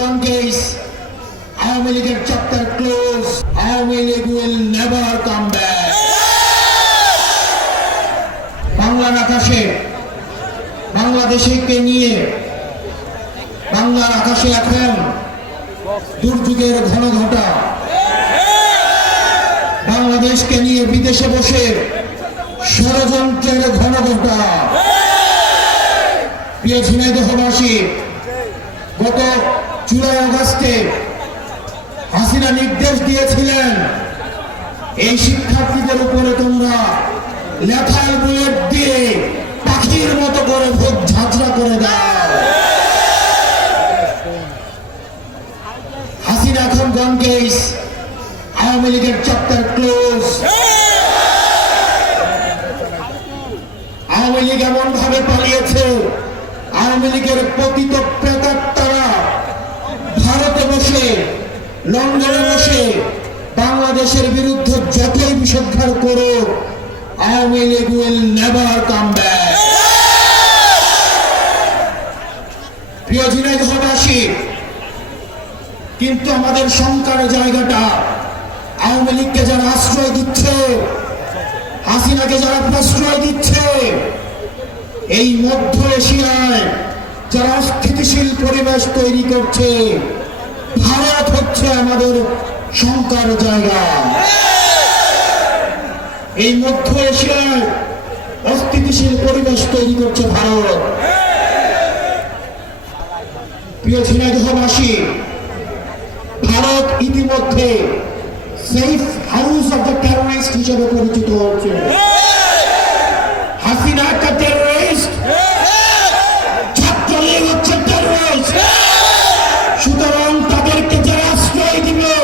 gone case. Aওয়ামী লীগের chapter close. Aওয়ামী League will never come back. বাংলার আকাশে বাংলাদেশকে নিয়ে বাংলার আকাশে এখন দুর্যোগের ঘন ঘটা। বাংলাদেশকে নিয়ে বিদেশে বসে ষড়যন্ত্রের ঘন ঘটা। প্রিয় ঝিনাইদহবাসী, গত জুলাই আগস্টে হাসিনা নির্দেশ দিয়েছিলেন এই শিক্ষার্থীদের উপরে তোমরা লেথাল বুলেট দিয়ে পাখির মতো করে ভোট ঝাঁঝরা করে দাও। হাসিনা এখন গন কেস, আওয়ামী লীগের চ্যাপ্টার ক্লোজ। আওয়ামী লীগ এমন ভাবে পালিয়েছে, আওয়ামী লীগের পতিত প্রেতাত্মারা ভারতে বসে লন্ডনে বসে বাংলাদেশের বিরুদ্ধে যতই বিষোদ্গার করুক, Awami League will never come back. প্রিয় ঝিনাইদহবাসী, কিন্তু আমাদের শঙ্কার জায়গাটা আওয়ামী লীগকে যারা আশ্রয় দিচ্ছে, হাসিনাকে যারা প্রশ্রয় দিচ্ছে, এই মধ্য এশিয়ায় যারা অস্থিতিশীল পরিবেশ তৈরি করছে, ভারত হচ্ছে আমাদের শঙ্কার জায়গা। এই মধ্য এশিয়ায় অস্থিতিশীল পরিবেশ তৈরি করছে ভারত। প্রিয় ঝিনাইদহবাসী, ভারত ইতিমধ্যে safe house of the terrorist হিসেবে পরিচিত হচ্ছে। হাসিনা একটা টেররিস্ট, ছাত্রলীগ হচ্ছে টেররিস্ট। সুতরাং তাদেরকে যারা আশ্রয় দিবে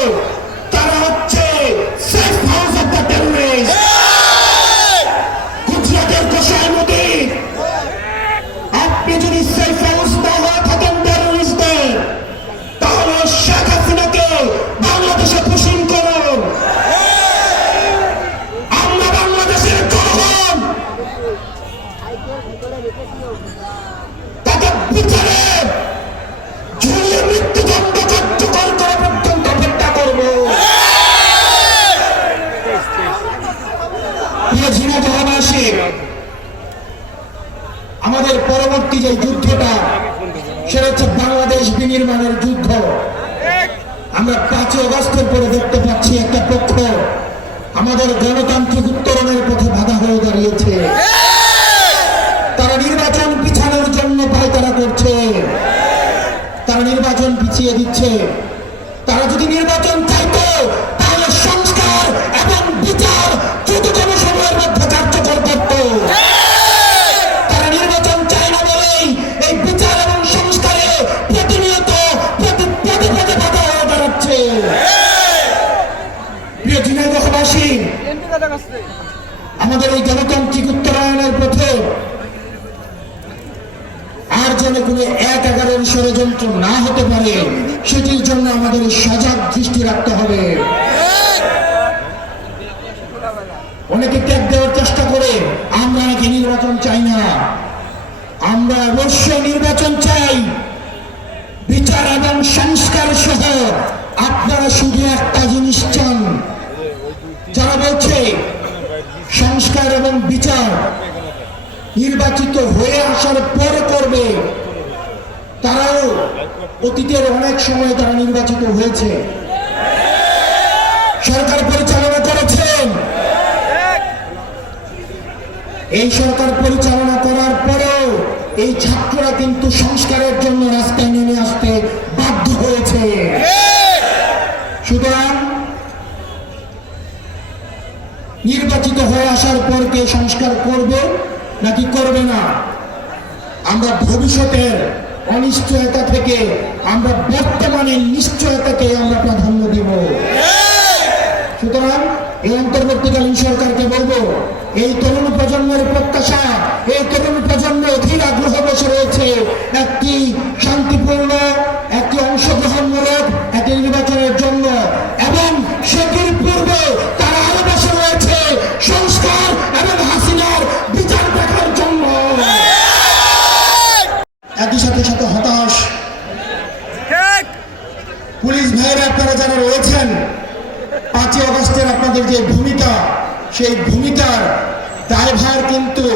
তারা হচ্ছে safe house of the terrorist. গুজরাটের গোসাই মোদী, আপনি যদি সেফ হাউস না হয়ে থাকেন টেররিস্টদের, তাহলে শেখ হাসিনাকে বাংলাদেশে পোষণ করুন। আমরা বাংলাদেশের জনগণ তাকে বিচারে ঝুলিয়ে মৃত্যুদণ্ড কার্যকর করা পর্যন্ত অপেক্ষা করব। ঝিনাইদহবাসী, আমাদের পরবর্তী যে যুদ্ধটা, সেটা হচ্ছে বাংলাদেশ বিনির্মাণের যুদ্ধ। আমরা 5 আগস্টের পরে দেখতে পাচ্ছি একটা পক্ষ আমাদের গণতান্ত্রিক উত্তরণের পথে বাধা হয়ে দাঁড়িয়েছে। তারা নির্বাচন পিছানোর জন্য পায়তারা করছে, তারা নির্বাচন পিছিয়ে দিচ্ছে। তারা যদি নির্বাচন চাইতো তাহলে সংস্কার এবং বিচার দ্রুততম সময়ের মধ্যে কার্যকর করত। তারা নির্বাচন চায় না বলেই এই বিচার এবং সংস্কারে প্রতিনিয়ত পদে পদে বাধা হয়ে দাঁড়াচ্ছে। প্রিয় ঝিনাইদহবাসী, আমাদের এই গণতান্ত্রিক উত্তরায়ণের পথে আর যেন কোনো 1-11 ষড়যন্ত্র না হতে পারে, সেটির জন্য আমাদের সজাগ দৃষ্টি রাখতে হবে। অনেকে ট্যাগ দেওয়ার চেষ্টা করে আমরা নাকি নির্বাচন চাই না। আমরা অবশ্যই নির্বাচন চাই, বিচার এবং সংস্কার সহ। আপনারা শুধু একটা জিনিস চান, যারা বলছে সংস্কার এবং বিচার নির্বাচিত হয়ে আসার পরে করবে, তারাও অতীতের অনেক সময় তারা নির্বাচিত হয়েছে, সরকার পরিচালনা করেছেন। এই সরকার পরিচালনা করার পরেও এই ছাত্ররা কিন্তু সংস্কারের জন্য রাস্তায় নেমে আসতে বাধ্য হয়েছে। সুতরাং নির্বাচিত হয়ে আসার পর কে সংস্কার করবে নাকি করবে না, আমরা ভবিষ্যতের অনিশ্চয়তা থেকে আমরা বর্তমানের নিশ্চয়তাকে আমরা প্রাধান্য দিব। সুতরাং এই অন্তর্বর্তীকালীন সরকারকে বলবো, এই তরুণ প্রজন্মের প্রত্যাশা, এই তরুণ প্রজন্ম অধীর আগ্রহ বসে রয়েছে একটি শান্তিপূর্ণ, একটি অংশগ্রহণমূলক একটি নির্বাচনের জন্য, এবং সেটির পূর্বে তারা আরো বসে রয়েছে সংস্কার এবং হাসিনার বিচার দেখার জন্য। একই সাথে সাথে হতাশ পুলিশ ভাইয়েরা আপনারা যারা রয়েছেন, 5ই আগস্টের আপনাদের যে ভূমিকা, সেই ভূমিকার দায়ভার কিন্তু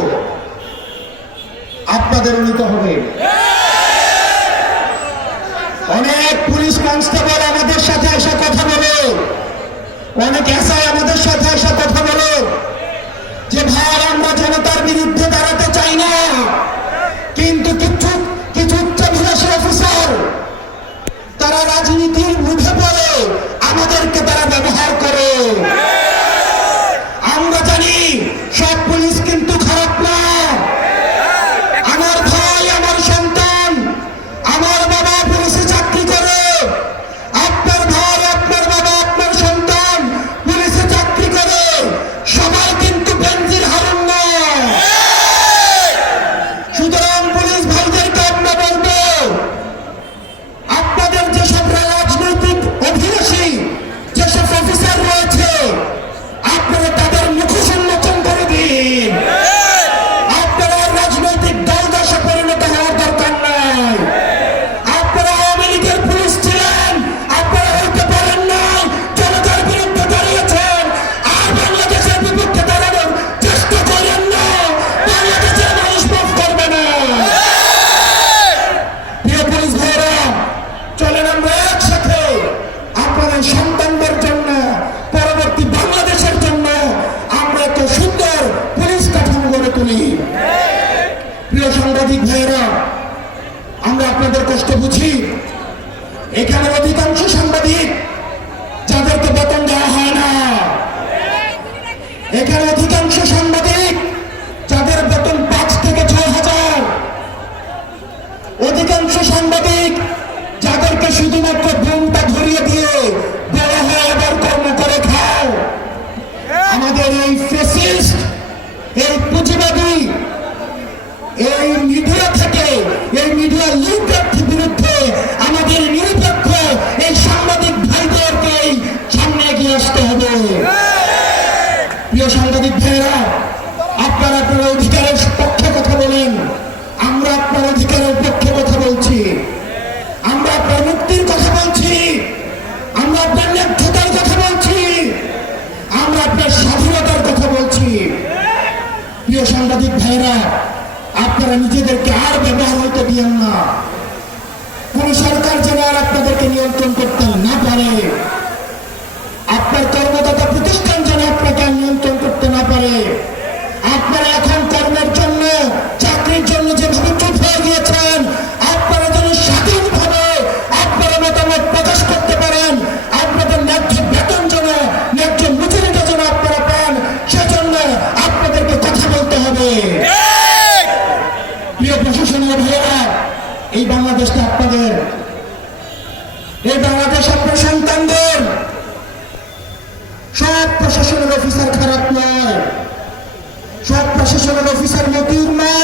আপনাদের নিতে হবে। অনেক পুলিশ কনস্টেবল আমাদের সাথে এসে কথা বলে, অনেক এসআই আমাদের সাথে এসে কথা বলে যে ভাই আমরা জনতার বিরুদ্ধে দাঁড়াতে চাই না, কিন্তু কিছু কিছু উচ্চাভিলাষী অফিসার তারা রাজনীতির মুখে পড়ে আমাদেরকে তারা ব্যবহার করে। আমরা জানি সব পুলিশ কিন্তু খারাপ না। আমার ভাই, আমার সন্তান, আমার বাবা পুলিশে চাকরি করে, আপনার ভাই, আপনার বাবা, আপনার সন্তান পুলিশে চাকরি করে, সবাই কিন্তু বেঞ্জির হারুন না। সুতরাং পুলিশ ভাইদেরকে আমরা বলবো, আপনাদের যেসব রাজনৈতিক অভিলাষী যেসব অফিসার রয়েছে আপনারা তাদের মুখোশ উন্মোচন করে দিন। আপনারা রাজনৈতিক দল দশা পরিণত হওয়ার দরকার নাই। আপনারা আওয়ামী লীগের পুলিশ ছিলেন, আপনারা হইতে পারেন নাই, জনতার বিরুদ্ধে দাঁড়িয়েছেন, আর বাংলাদেশের বিপক্ষে দাঁড়ানোর চেষ্টা করেন না। বাংলাদেশের মানুষ মাফ করবে না। প্রিয় পুলিশ ভাইয়েরা, চলেন আমরা একসাথে আপনাদের সন্তানদের জন্য, পরবর্তী বাংলাদেশের জন্য আমরা একটা সুন্দর পুলিশ কাঠামো গড়ে তুলি। প্রিয় সাংবাদিক ভাইয়েরা, আমরা আপনাদের কষ্ট বুঝি। এখানে অধিকাংশ সাংবাদিক যাদেরকে বেতন দেওয়া হয় না, এখানে অধিকাংশ সাংবাদিক যাদের বেতন 5 থেকে 6,000, অধিকাংশ সাংবাদিক যাদেরকে শুধুমাত্র বোমটা ধরিয়ে দিয়ে বলা হয় এবার কর্ম করে খাও। আমাদের এই ফ্যাসিস্ট, এই পুঁজিবাদী, এই মিডিয়া থেকে, এই মিডিয়া লিগের বিরুদ্ধে আমাদের নিরপেক্ষ এই সাংবাদিক ভাইদেরকে সামনে এগিয়ে আসতে হবে। প্রিয় সাংবাদিক ভাইয়েরা, আপনারা আপনার অধিকারের পক্ষে কথা বলেন, আমরা আপনার অধিকারের পক্ষে কথা বলছি, আমরা আপনার মুক্তির কথা বলছি, আমরা আপনার ন্যায্যতার কথা বলছি, আমরা আপনার স্বাধীনতার কথা বলছি। প্রিয় সাংবাদিক ভাইরা, আপনারা নিজেদেরকে আর ব্যবহার হইতে দিয়েন না। কোন সরকার যেন আর আপনাদেরকে নিয়ন্ত্রণ করতে না পারে, আপনার কর্মদাতা প্রতিষ্ঠান যেন আপনাকে আর নিয়ন্ত্রণ করতে না পারে। আপনারা এখন কর্মের জন্য, চাকরির জন্য যেভাবে চুপ হয়ে গিয়েছেন, আপনারা যেন স্বাধীনভাবে আপনারা মতামত প্রকাশ করতে পারেন, আপনাদের ন্যায্য বেতন যেন, ন্যায্য মজুরিটা যেন আপনারা পান, সেজন্য আপনাদেরকে কথা বলতে হবে। প্রিয় প্রশাসনীয় ভাইয়েরা, এই বাংলাদেশটা আপনাদের, এই বাংলাদেশ আপনার সন্তানদের। সব প্রশাসনের অফিসার খারাপ নয়, সব প্রশাসনের অফিসার মতিউর নয়।